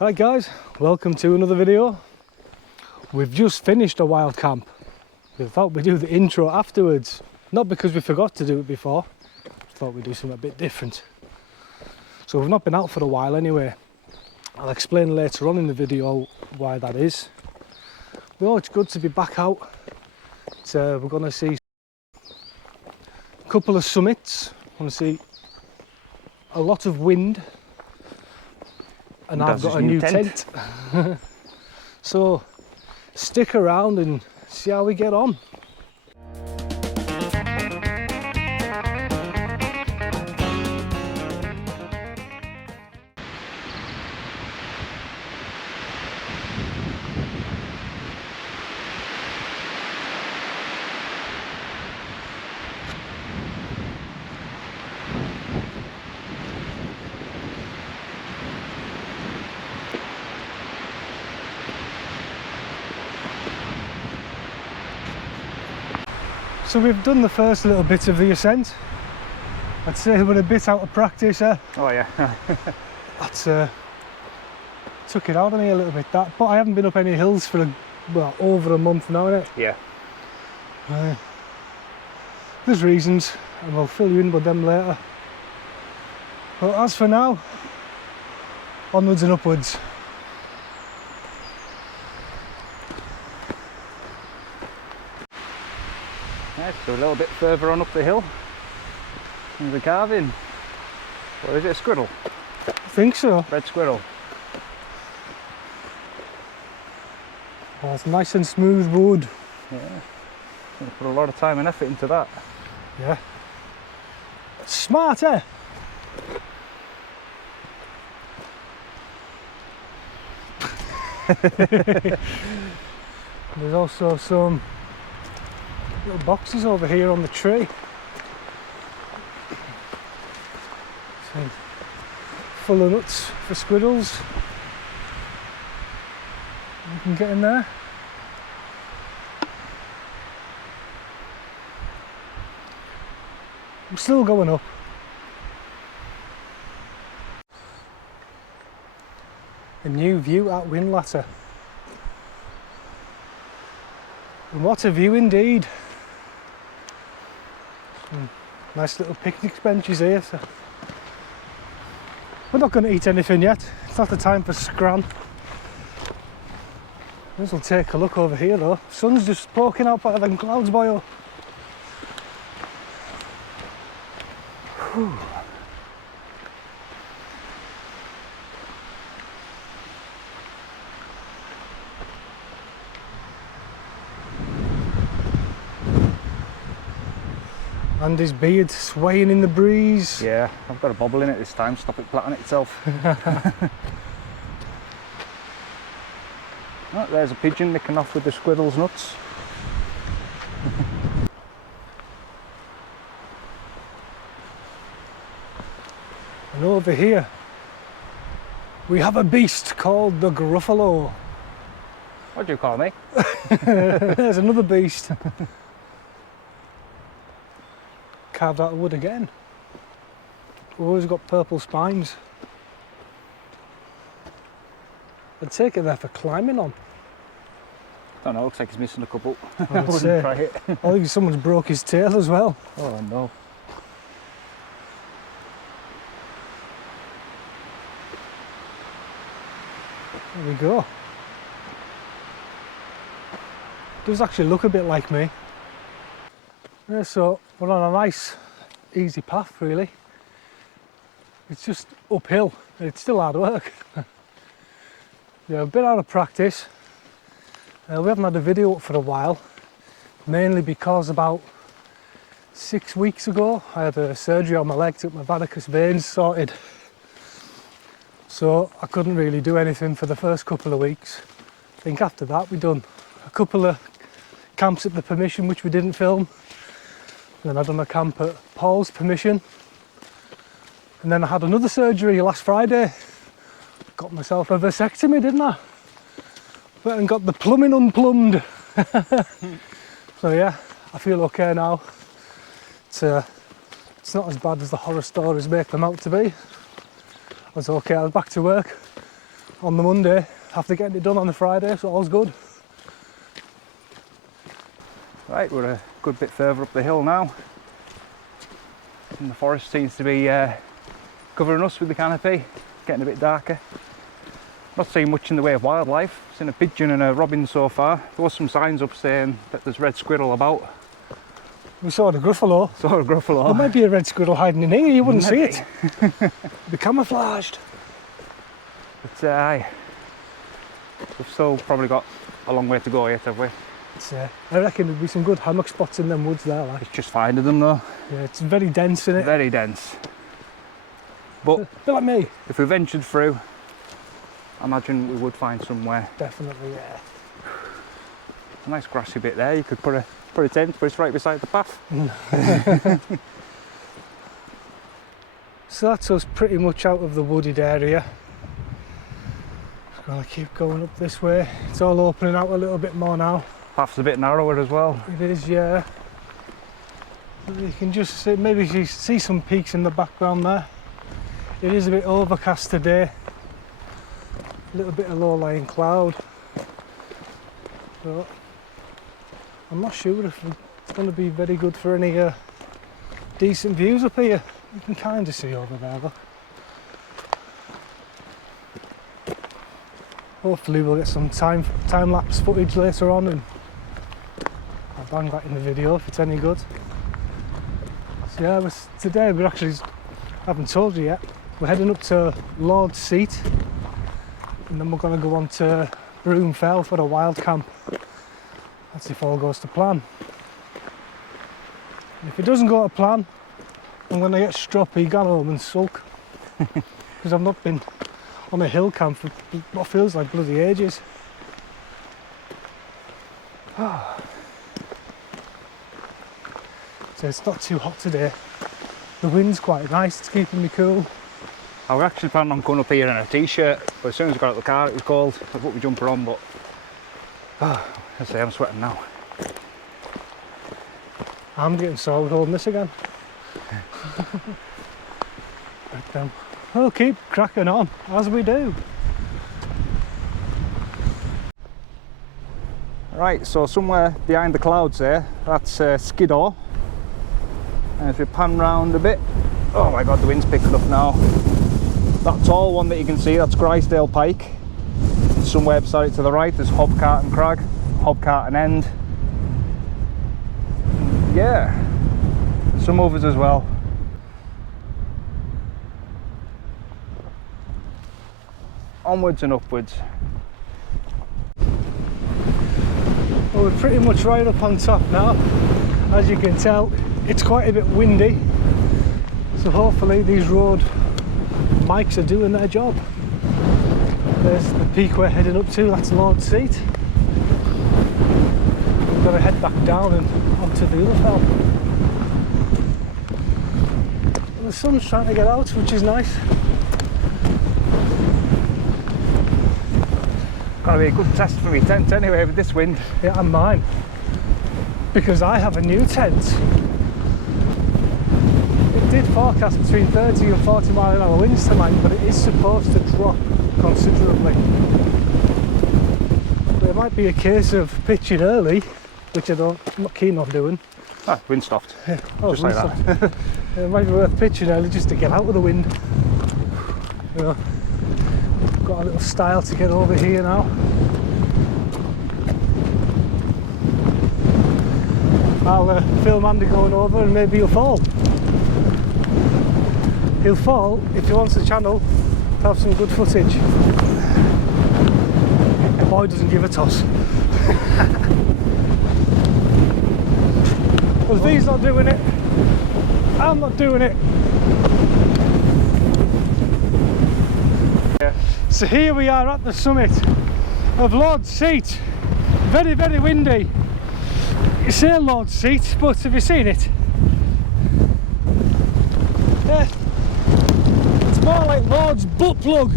Right guys, welcome to another video. We've just finished a wild camp. We thought we'd do the intro afterwards. Not because we forgot to do it before, just thought we'd do something a bit different. So we've not been out for a while anyway. I'll explain later on in the video why that is. But oh, it's good to be back out. We're going to see a couple of summits. I want to see a lot of wind. And I've got a new tent. So stick around and see how we get on. So we've done the first little bit of the ascent. I'd say we're a bit out of practice. Oh yeah. That's took it out of me a little bit, that. But I haven't been up any hills for over a month now, innit? Yeah. There's reasons, and we'll fill you in with them later. But as for now, onwards and upwards. Right, so a little bit further on up the hill, there's a carving. Or is it a squirrel? I think so. Red squirrel. Oh, it's nice and smooth wood. Yeah, gonna put a lot of time and effort into that. Yeah. Smart, eh? There's also some little boxes over here on the tree. So, full of nuts for squirrels. You can get in there. I'm still going up. A new view at Whinlatter. And what a view indeed. Some nice little picnic benches here. So we're not going to eat anything yet. It's not the time for scran. We'll take a look over here though. Sun's just poking out out of them clouds, boyo. Whew. And his beard swaying in the breeze. Yeah, I've got a bobble in it this time, stop it platting itself. Oh, there's a pigeon nicking off with the squirrel's nuts. And over here we have a beast called the Gruffalo. What do you call me? There's another beast. Carved out of wood again. We've always got purple spines. I'd take it there for climbing on. Don't know, looks like he's missing a couple. I wouldn't try it. I think someone's broke his tail as well. Oh no. There we go. Does actually look a bit like me. Yeah, so we're on a nice, easy path really. It's just uphill, and it's still hard work. Yeah, a bit out of practice. We haven't had a video up for a while, mainly because about 6 weeks ago I had a surgery on my leg to get my varicose veins sorted. So I couldn't really do anything for the first couple of weeks. I think after that we done a couple of camps at the permission which we didn't film. And then I done a camp at Paul's permission. And then I had another surgery last Friday. Got myself a vasectomy, didn't I? And got the plumbing unplumbed. So yeah, I feel okay now. It's not as bad as the horror stories make them out to be. I was okay, I was back to work. on the Monday after getting it done on the Friday, so all's good. Right, we're a good bit further up the hill now. And the forest seems to be covering us with the canopy, getting a bit darker. Not seeing much in the way of wildlife. Seen a pigeon and a robin so far. There was some signs up saying that there's red squirrel about. We saw the gruffalo. Saw a gruffalo. There might be a red squirrel hiding in here, you wouldn't see Maybe. it. Be camouflaged. But aye, we've still probably got a long way to go yet, have we? I reckon there'd be some good hammock spots in them woods there. Like. It's just finding them though. Yeah, it's very dense, isn't it? Very dense. But A bit like me. if we ventured through, I imagine we would find somewhere. Definitely, yeah. A nice grassy bit there. You could put a tent, but it's right beside the path. So that's us pretty much out of the wooded area. Just gonna keep going up this way. It's all opening out a little bit more now. Path's a bit narrower as well. It is, yeah. You can just see, maybe you see some peaks in the background there. It is a bit overcast today. A little bit of low-lying cloud. So I'm not sure if it's going to be very good for any decent views up here. You can kind of see over there though. Hopefully we'll get some time-lapse footage later on and I'll bang that in the video if it's any good. So yeah, today we're actually, I haven't told you yet, we're heading up to Lord's Seat and then we're going to go on to Broom Fell for a wild camp. That's if all goes to plan. And if it doesn't go to plan, I'm going to get stroppy, go home and sulk. Because I've not been on a hill camp for what feels like bloody ages. So it's not too hot today. The wind's quite nice, it's keeping me cool. I was actually planning on going up here in a t-shirt, but as soon as I got out of the car it was cold. I put my jumper on, but I say I'm sweating now. I'm getting sore with holding this again. But, we'll keep cracking on, as we do. Right, so somewhere behind the clouds there, that's Skiddaw. And as we pan round a bit, oh my god, the wind's picking up now. That tall one that you can see, that's Grisedale Pike. And somewhere beside it to the right, there's Hobcarton Crag, Hobcarton End. Yeah, some others as well. Onwards and upwards. Well, we're pretty much right up on top now. As you can tell, it's quite a bit windy. So hopefully these road mics are doing their job. There's the peak we're heading up to, that's Lord's Seat. We've got to head back down and onto the other fell. The sun's trying to get out, which is nice. Gotta be a good test for me tent anyway with this wind. Yeah, and mine. Because I have a new tent. It did forecast between 30 and 40 mile an hour winds tonight, but it is supposed to drop considerably. But it might be a case of pitching early, which I'm not keen on doing. Ah, wind stopped. Yeah. Oh, just like that. It might be worth pitching early just to get out of the wind. You know, got a little style to get over here now. I'll film Andy going over and maybe he'll fall. He'll fall if he wants the channel to have some good footage. The boy doesn't give a toss. Well, if he's not doing it, I'm not doing it. Yeah. So here we are at the summit of Lord's Seat. Very, very windy. You say Lord's Seat, but have you seen it? Yeah. It's more like Lord's butt plug.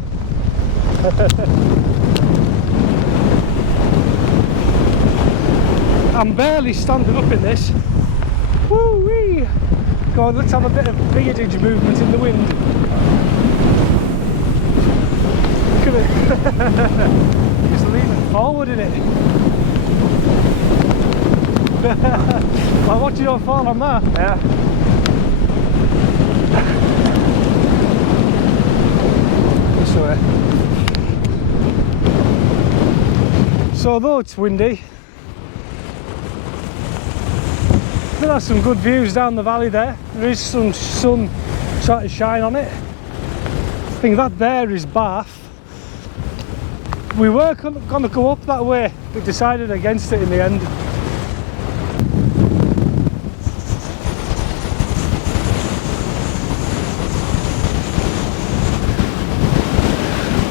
I'm barely standing up in this. Woo-wee! Go on, let's have a bit of beardage movement in the wind. Look at it. It's leaning forward in it. Well, watch you don't fall on that. Yeah. This way. So though it's windy, there are some good views down the valley there. There is some sun starting to shine on it. I think that there is Bath. We were going to go up that way, but decided against it in the end.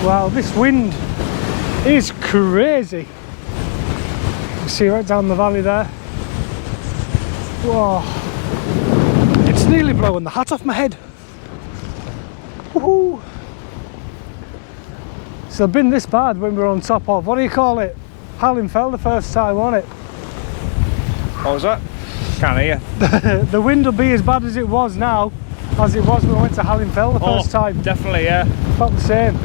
Wow, this wind is crazy. You see right down the valley there. Whoa, it's nearly blowing the hat off my head. Woohoo! So it's been this bad when we were on top of, what do you call it? Fell the first time, wasn't it? What was that? Can't hear. The wind will be as bad as it was now, as it was when we went to Fell the first time. Definitely, yeah. Felt the same.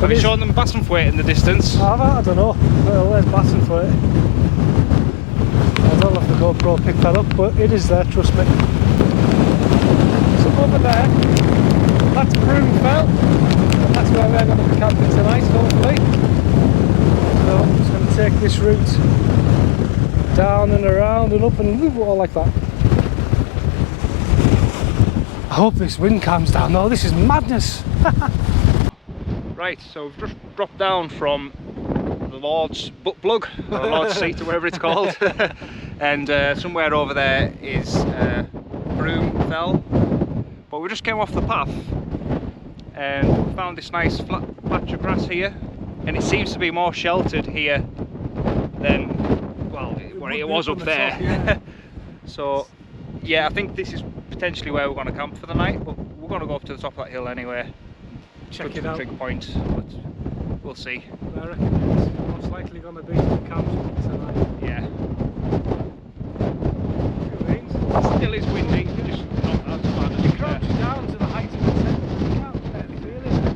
Have you shown them Bassenthwaite in the distance? Have I? I don't know. Well, there's Bassenthwaite. I don't have the GoPro pick that up, but it is there, trust me. So over there, that's Broom Fell, and that's where we're going to be camping tonight, hopefully. So I'm just going to take this route down and around and up and all like that. I hope this wind calms down though, this is madness. Right, so we've just dropped down from the Lord's butt plug, or the Lord's seat, or whatever it's called, and somewhere over there is Broom Fell, but we just came off the path and we found this nice flat patch of grass here, and it seems to be more sheltered here than, well, where it was up there. Top, yeah. So yeah, I think this is potentially where we're going to camp for the night, but we're going to go up to the top of that hill anyway. Check it out. Trig point, but we'll see. I reckon it's most likely going to be the camp spot tonight. Yeah. It rains. It still is windy, just not as bad as It crouches down to the height of the tent. You can't barely feel it.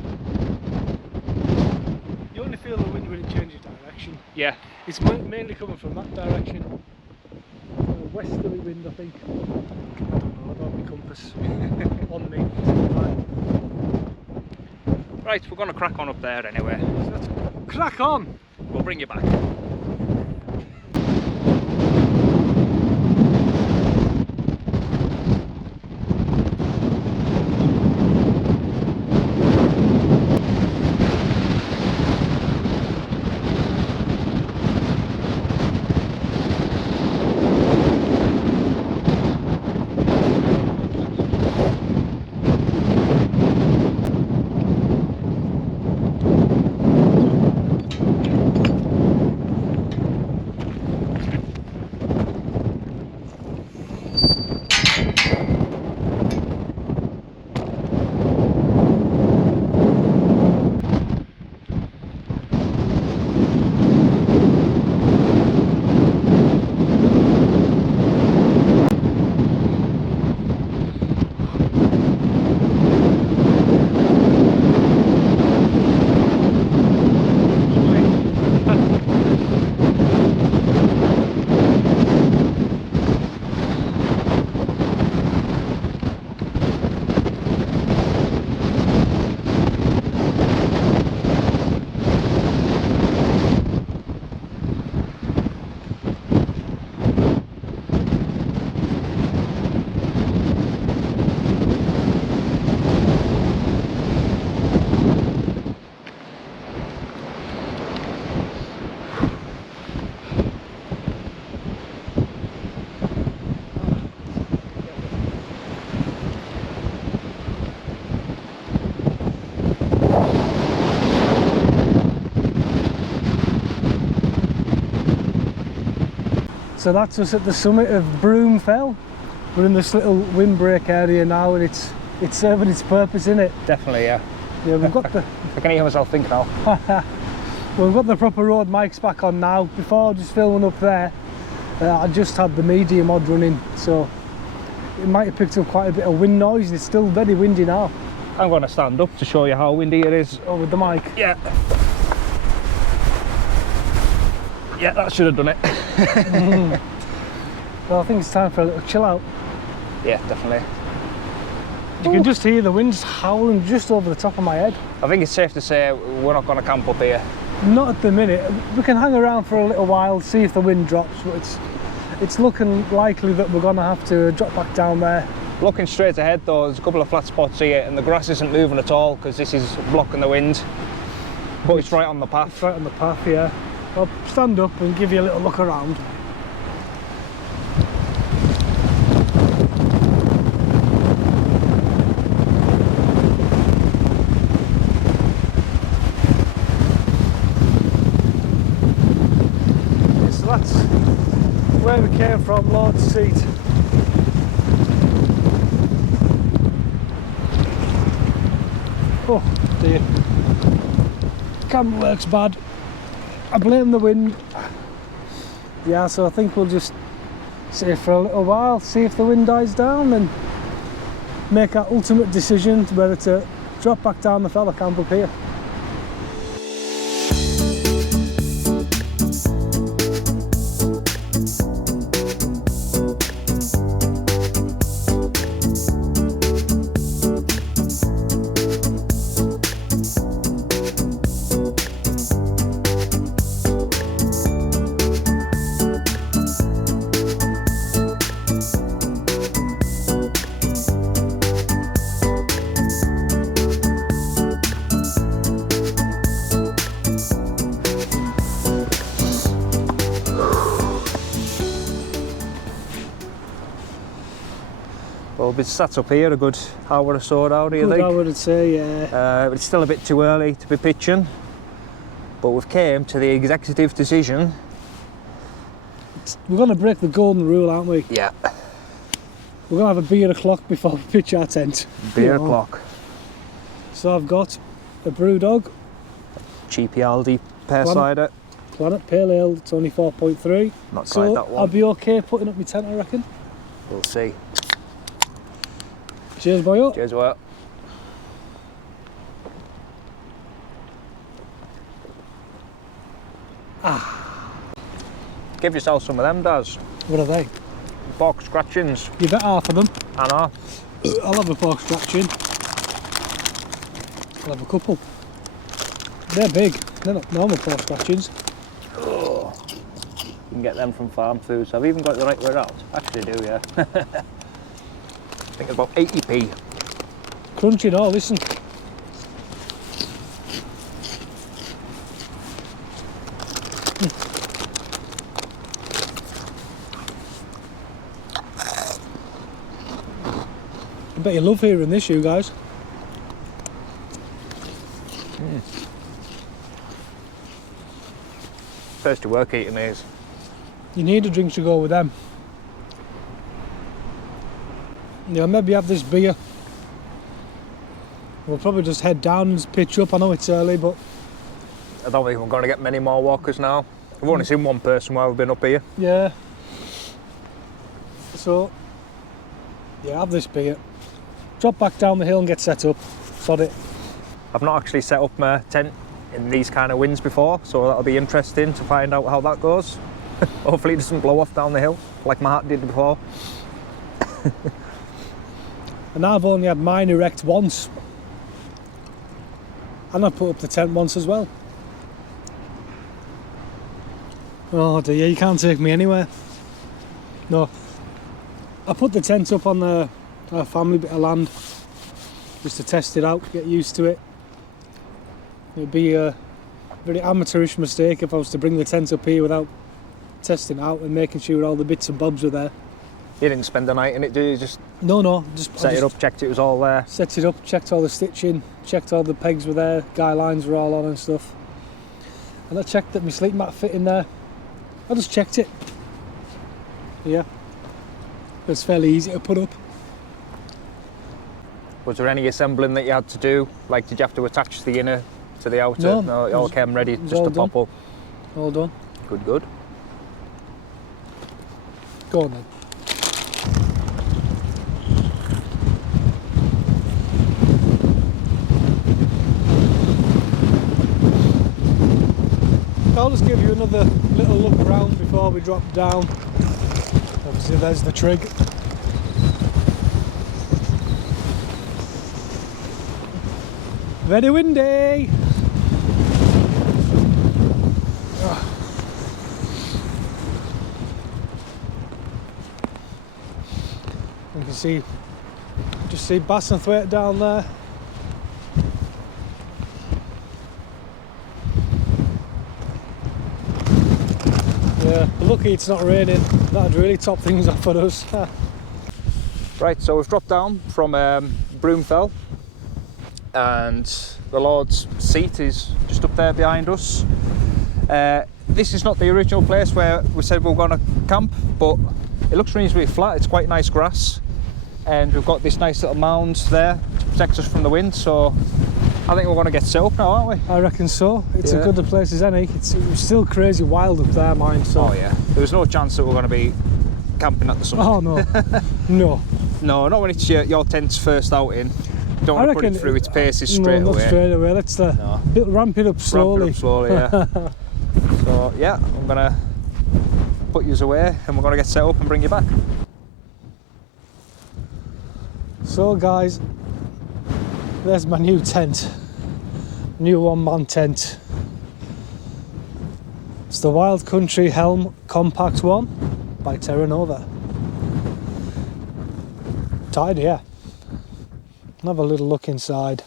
You only feel the wind when it changes direction. Yeah. It's mainly coming from that direction. A westerly wind, I think. I don't know, I don't have my compass on me. Right, we're going to crack on up there anyway. So let's crack on! We'll bring you back. So that's us at the summit of Broom Fell. We're in this little windbreak area now, and it's serving its purpose, isn't it? Definitely, yeah. Yeah, we've got the I can hear myself think now. we've got the proper road mics back on now. Before just filming up there, I just had the medium mod running, so it might have picked up quite a bit of wind noise. It's still very windy now. I'm going to stand up to show you how windy it is. Oh, with the mic. Yeah. Yeah, that should have done it. Well, I think it's time for a little chill out. Yeah, definitely. You can just hear the winds howling just over the top of my head. I think it's safe to say we're not going to camp up here. Not at the minute. We can hang around for a little while, see if the wind drops, but it's looking likely that we're going to have to drop back down there. Looking straight ahead though, there's a couple of flat spots here and the grass isn't moving at all because this is blocking the wind. But it's right on the path. It's right on the path, yeah. I'll stand up and give you a little look around. So that's where we came from, Lord's Seat. Oh dear. Camera works bad. I blame the wind. Yeah, so I think we'll just sit for a little while, see if the wind dies down and make our ultimate decision whether to drop back down the fell or camp up here. Well, we've been sat up here a good hour or so now, do you Good, think? I would say, yeah. But it's still a bit too early to be pitching. But we've came to the executive decision. We're going to break the golden rule, aren't we? Yeah. We're going to have a beer o'clock before we pitch our tent. Beer o'clock. So I've got a brew dog, Cheapy Aldi pear cider. Planet Pale Ale, it's only 4.3. Not So tried that one. I'll be okay putting up my tent, I reckon. We'll see. Cheers, boyo. Cheers, well. Give yourself some of them, Daz. What are they? Pork scratchings. You bet half of them. I know. I'll have a pork scratching. I'll have a couple. They're big. They're not normal pork scratchings. Oh. You can get them from farm foods. I've even got it the right way around. Actually do, yeah. I think about 80p. Crunchy and all, listen. I bet you love hearing this, you guys. First to work eating these. You need a drink to go with them. Yeah, maybe have this beer. We'll probably just head down and pitch up. I know it's early, but I don't think we're going to get many more walkers now. We've only seen one person while we've been up here. yeah. So, yeah, have this beer. Drop back down the hill and get set up. Sod it. I've not actually set up my tent in these kind of winds before, so that'll be interesting to find out how that goes. Hopefully it doesn't blow off down the hill like my hat did before. And I've only had mine erect once. And I put up the tent once as well. Oh dear, you can't take me anywhere. No. I put the tent up on a family bit of land just to test it out, get used to it. It would be a very amateurish mistake if I was to bring the tent up here without testing it out and making sure all the bits and bobs were there. You didn't spend the night in it, did you? Just No, just set it up, checked it was all there. Set it up, checked all the stitching, checked all the pegs were there, guy lines were all on and stuff. And I checked that my sleep mat fit in there. I just checked it. Yeah. It's fairly easy to put up. Was there any assembling that you had to do? Like, did you have to attach the inner to the outer? No, It all came ready just all to pop up. All done. Good. Go on then. I'll just give you another little look around before we drop down. Obviously there's the trig. Very windy! You can see, just see Bassenthwaite down there. Yeah, lucky it's not raining. That'd really top things off for us. Right, so we've dropped down from Broom Fell, and the Lord's seat is just up there behind us. This is not the original place where we said we were going to camp, but it looks reasonably flat. It's quite nice grass, and we've got this nice little mound there to protect us from the wind, so I think we're going to get set up now, aren't we? I reckon so. It's a good place as any. It's still crazy wild up there, mind. So. Oh yeah, there was no chance that we're going to be camping at the summit. Oh no, no. No, not when it's your tent's first outing. Don't want to put it through its paces straight no, away. Not straight away. Let's ramp it up slowly. Ramp it up slowly, yeah. So yeah, I'm going to put yous away and we're going to get set up and bring you back. So guys, there's my new tent. New one-man tent. It's the Wild Country Helm Compact one by Terra Nova. Tidy, yeah. Have a little look inside.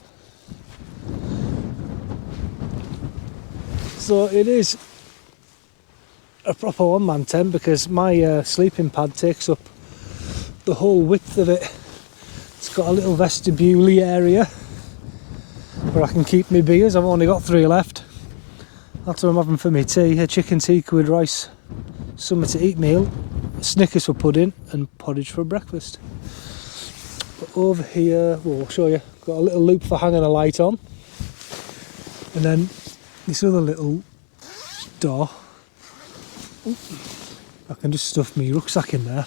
So it is a proper one-man tent because my sleeping pad takes up the whole width of it. It's got a little vestibule area where I can keep my beers. I've only got 3 left. That's what I'm having for my tea. A chicken tikka with rice, something to eat meal, Snickers for pudding and porridge for breakfast. But over here, well, I'll show you, got a little loop for hanging a light on. And then this other little door. I can just stuff my rucksack in there.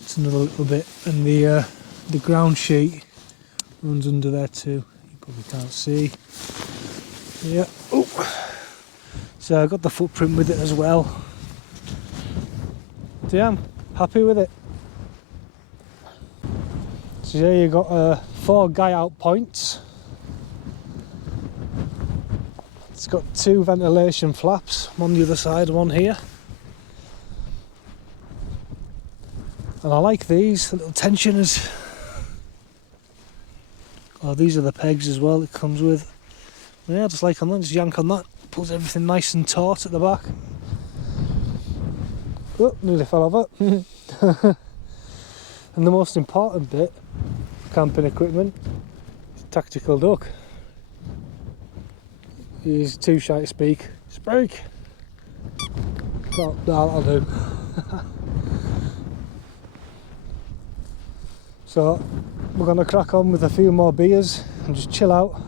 It's another little bit. And the ground sheet runs under there too. You probably can't see. Yeah. Oh. So I got the footprint with it as well. So yeah, I'm happy with it. So yeah, you got 4 guy out points. It's got 2 ventilation flaps, one on the other side, one here. And I like these, the little tensioners. Oh, these are the pegs as well it comes with. Yeah, just like on that, just yank on that, pulls everything nice and taut at the back. Oh, nearly fell over. And the most important bit, camping equipment, tactical duck. He's too shy to speak. Speak! No, that'll do. So, we're going to crack on with a few more beers and just chill out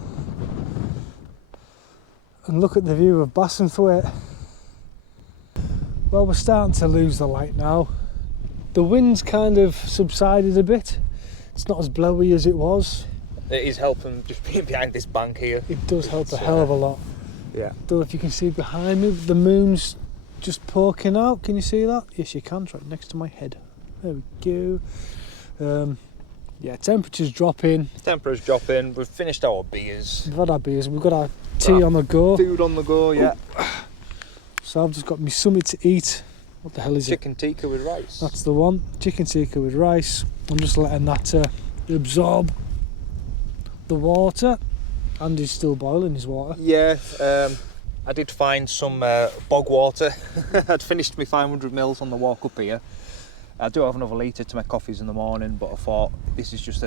and look at the view of Bassenthwaite. Well, we're starting to lose the light now. The wind's kind of subsided a bit. It's not as blowy as it was. It is helping just being behind this bank here. It does help a hell of a lot. Yeah. Don't know if you can see behind me, the moon's just poking out. Can you see that? Yes, you can. It's right next to my head. There we go. Yeah, temperature's dropping. Temperature's dropping. We've finished our beers. We've had our beers. We've got our tea on the go. Food on the go, yeah. So I've just got me something to eat. What the hell is Chicken tikka with rice. That's the one. Chicken tikka with rice. I'm just letting that absorb the water. Andy's still boiling his water. Yeah, I did find some bog water. I'd finished my 500 mils on the walk up here. I do have another litre to make coffees in the morning, but I thought this is just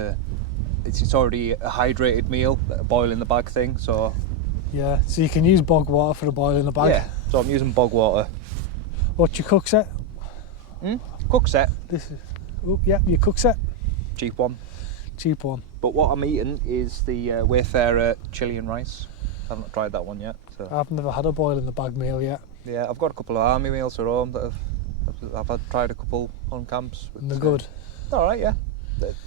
it's already a hydrated meal, a boil in the bag thing, so... Yeah, so you can use bog water for a boil in the bag. Yeah, so I'm using bog water. What's your cook set? Cook set. This is... Oh, yeah, your cook set. Cheap one. Cheap one. But what I'm eating is the Wayfarer chili and rice. I haven't tried that one yet. So. I've never had a boil in the bag meal yet. Yeah, I've got a couple of army meals at home that I've tried a couple on camps. And they're good? All right, yeah.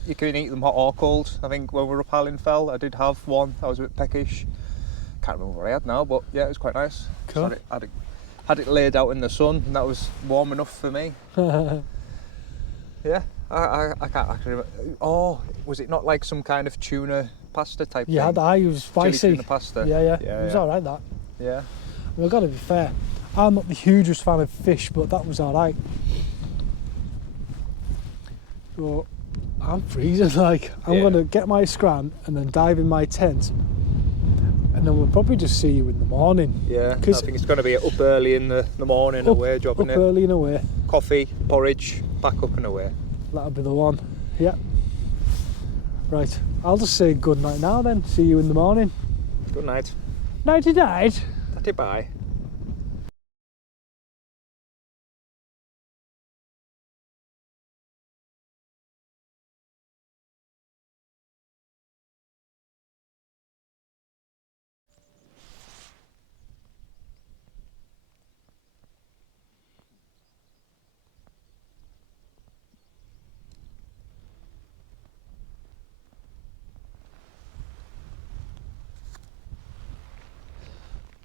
You can eat them hot or cold. I think when we were up Whinlatter, I did have one. I was a bit peckish. can't remember what I had now, but yeah, it was quite nice. Cool. So had it laid out in the sun, and that was warm enough for me. Yeah, I can't actually remember. Oh, was it not like some kind of tuna pasta type Yeah, thing? that was spicy. Chili tuna pasta. Yeah. It was alright, that. Yeah. I mean, I've got to be fair, I'm not the hugest fan of fish, but that was alright. So, I'm freezing, like, I'm going to get my scran and then dive in my tent, and then we'll probably just see you in the morning. Yeah, I think it's going to be up early in the morning, away, jobbing up it. early and away. Coffee, porridge, pack up and away. That'll be the one, yeah. Right, I'll just say good night now then, see you in the morning. Good night. Nighty night. Tatty bye.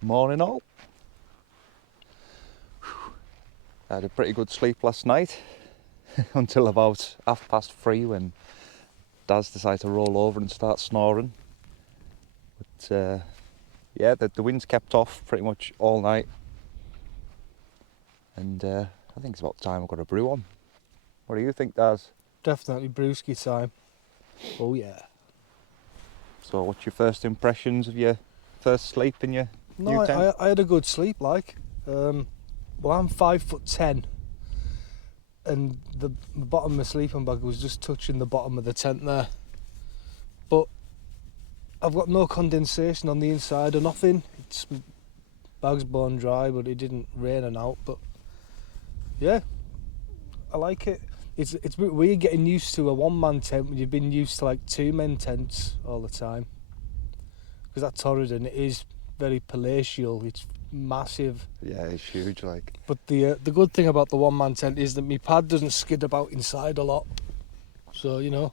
Morning all. I had a pretty good sleep last night until about 3:30 when Daz decided to roll over and start snoring. But yeah, the wind's kept off pretty much all night, and I think it's about time I've got a brew on. What do you think, Daz? Definitely brewski time. Oh yeah. So what's your first impressions of your first sleep in your new tent? I had a good sleep, like. Well, I'm 5'10", and the bottom of my sleeping bag was just touching the bottom of the tent there. But I've got no condensation on the inside or nothing. It's bag's bone dry, but it didn't rain and out. But yeah, I like it. It's a bit weird getting used to a one-man tent when you've been used to like two-men tents all the time. Because that Torridon, it is very palatial. It's massive. Yeah, it's huge, like. But the good thing about the one-man tent is that my pad doesn't skid about inside a lot. So, you know,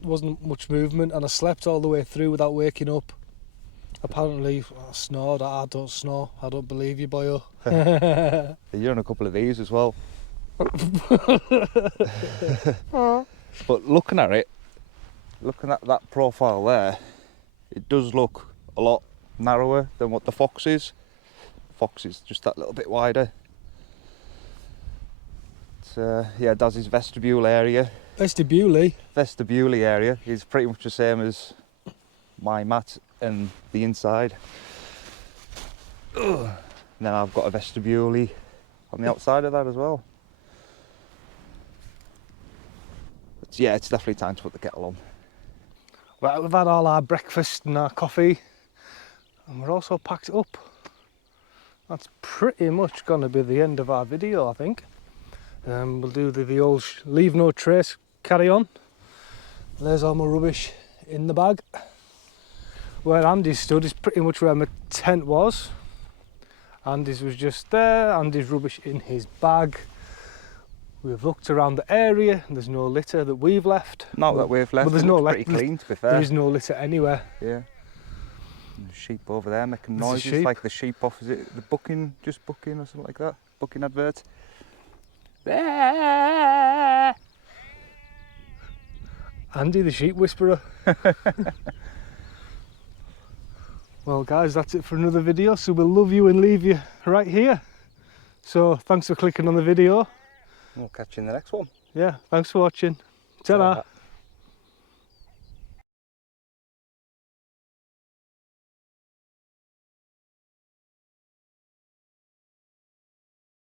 there wasn't much movement, and I slept all the way through without waking up. Apparently, I snored. I don't snore. I don't believe you, boyo. You're on a couple of these as well. But looking at it, looking at that profile there, it does look a lot narrower than what the Fox is. Fox is just that little bit wider. It's, yeah, Daz's vestibule area. Vestibule area is pretty much the same as my mat and the inside. And then I've got a vestibule on the outside of that as well. But yeah, it's definitely time to put the kettle on. Right, we've had all our breakfast and our coffee, and we're also packed it up. That's pretty much going to be the end of our video, I think. We'll do the old leave no trace, carry on. There's all my rubbish in the bag. Where Andy's stood is pretty much where my tent was. Andy's was just there, Andy's rubbish in his bag. We've looked around the area, and there's no litter that we've left. Not that we've left, but there's it no looks pretty clean, to be fair. There is no litter anywhere. Yeah. There's sheep over there making There's noises, like the sheep opposite the booking, just booking or something like that. Booking advert. Andy the sheep whisperer. Well guys, that's it for another video, so we'll love you and leave you right here. So thanks for clicking on the video. We'll catch you in the next one. Yeah, thanks for watching. Ta-ra.